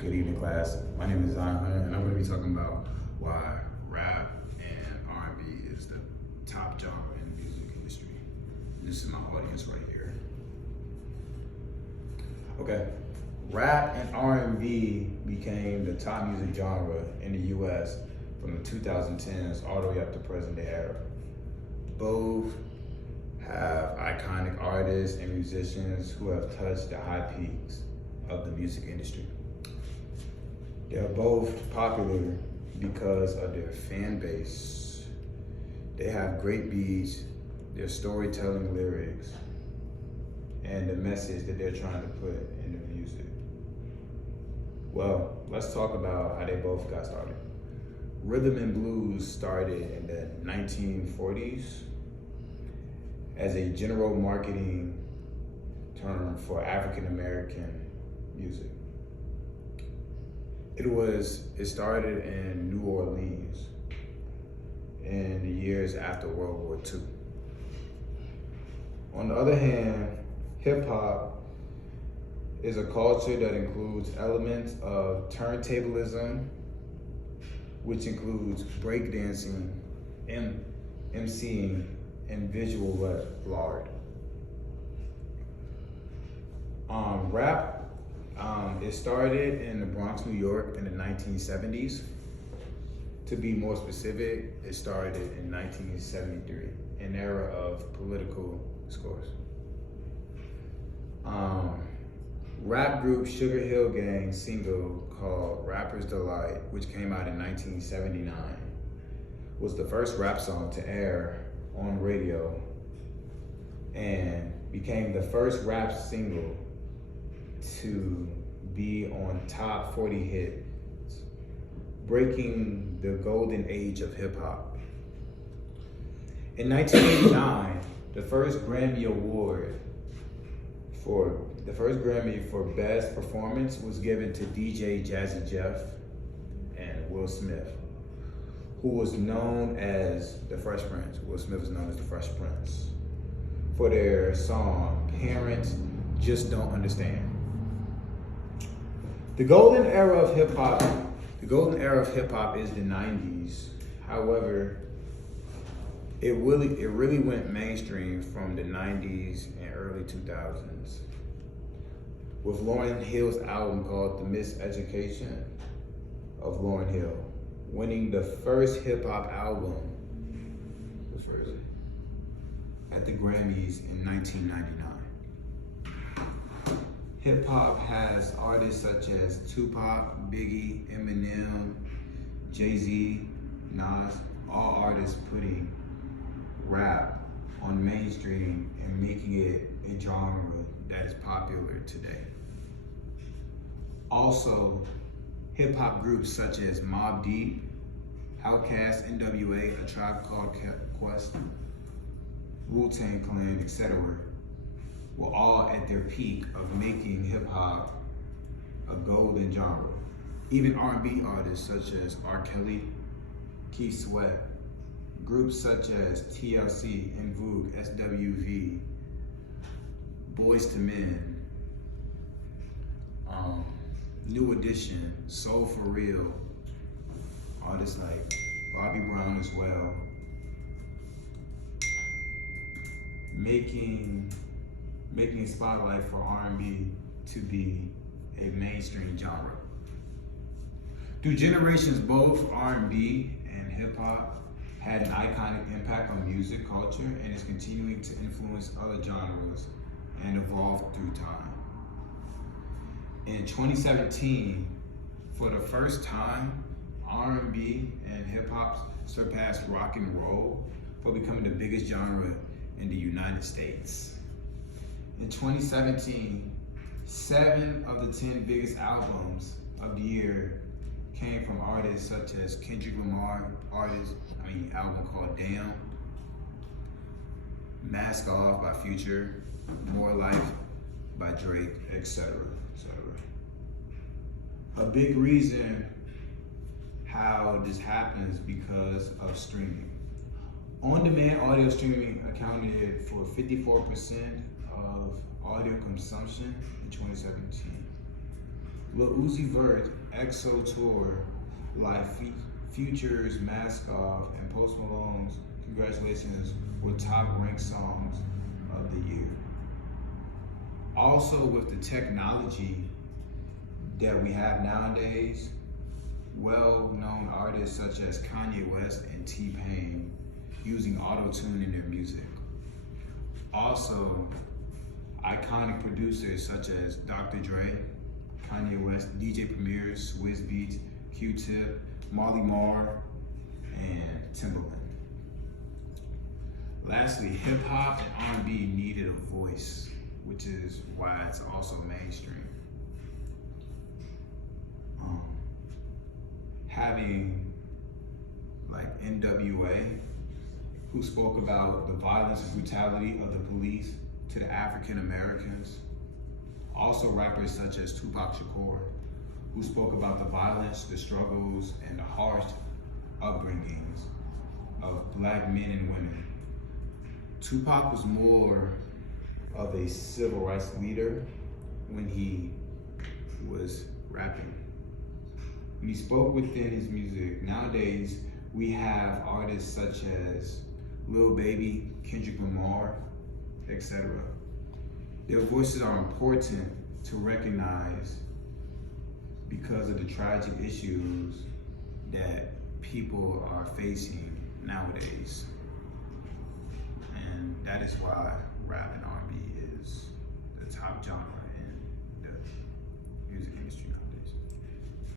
Good evening, class. My name is Zion Hunter, and I'm going to be talking about why rap and R&B is the top genre in the music industry. This is my audience right here. Okay, rap and R&B became the top music genre in the U.S. from the 2010s all the way up to present day era. Both have iconic artists and musicians who have touched the high peaks of the music industry. They are both popular because of their fan base. They have great beats, their storytelling lyrics, and the message that they're trying to put in the music. Well, let's talk about how they both got started. Rhythm and blues started in the 1940s as a general marketing term for African American music. It started in New Orleans in the years after World War II. On the other hand, hip hop is a culture that includes elements of turntablism, which includes breakdancing, MCing, and visual art. Rap, it started in the Bronx, New York in the 1970s. To be more specific, it started in 1973, an era of political discourse. Rap group Sugar Hill Gang's single called Rapper's Delight, which came out in 1979, was the first rap song to air on radio and became the first rap single to be on top 40 hits, breaking the golden age of hip hop. In 1989, the first Grammy for Best Performance was given to DJ Jazzy Jeff and Will Smith, who was known as the Fresh Prince. Will Smith was known as the Fresh Prince for their song, Parents Just Don't Understand. The golden era of hip hop is the 90s. However, it really went mainstream from the 90s and early 2000s with Lauryn Hill's album called The Miseducation of Lauryn Hill, winning the first hip hop album at the Grammys in 1999. Hip hop has artists such as Tupac, Biggie, Eminem, Jay-Z, Nas, all artists putting rap on mainstream and making it a genre that is popular today. Also, hip hop groups such as Mobb Deep, Outkast, NWA, A Tribe Called Quest, Wu-Tang Clan, etc. were all at their peak of making hip hop a golden genre. Even R&B artists such as R. Kelly, Keith Sweat, groups such as TLC, En Vogue, SWV, Boyz II Men, New Edition, Soul For Real, artists like Bobby Brown as well, making spotlight for R&B to be a mainstream genre. Through generations, both R&B and hip hop had an iconic impact on music culture and is continuing to influence other genres and evolve through time. In 2017, for the first time, R&B and hip hop surpassed rock and roll for becoming the biggest genre in the United States. In 2017, 7 of the 10 biggest albums of the year came from artists such as Kendrick Lamar, album called Damn, Mask Off by Future, More Life by Drake, etc., etc. A big reason how this happens because of streaming. On-demand audio streaming accounted for 54% of audio consumption in 2017. Lil Uzi Vert, EXO Tour, Futures, Maskoff, and Post Malone's Congratulations were top ranked songs of the year. Also, with the technology that we have nowadays, well-known artists such as Kanye West and T-Pain using auto-tune in their music. Also, iconic producers such as Dr. Dre, Kanye West, DJ Premier, Swizz Beatz, Q-Tip, Marley Marl, and Timbaland. Lastly, hip hop and R&B needed a voice, which is why it's also mainstream. Having like NWA, who spoke about the violence and brutality of the police to the African Americans. Also rappers such as Tupac Shakur, who spoke about the violence, the struggles, and the harsh upbringings of Black men and women. Tupac was more of a civil rights leader when he was rapping. When he spoke within his music, nowadays we have artists such as Lil Baby, Kendrick Lamar, etc. Their voices are important to recognize because of the tragic issues that people are facing nowadays. And that is why rap and R&B is the top genre in the music industry.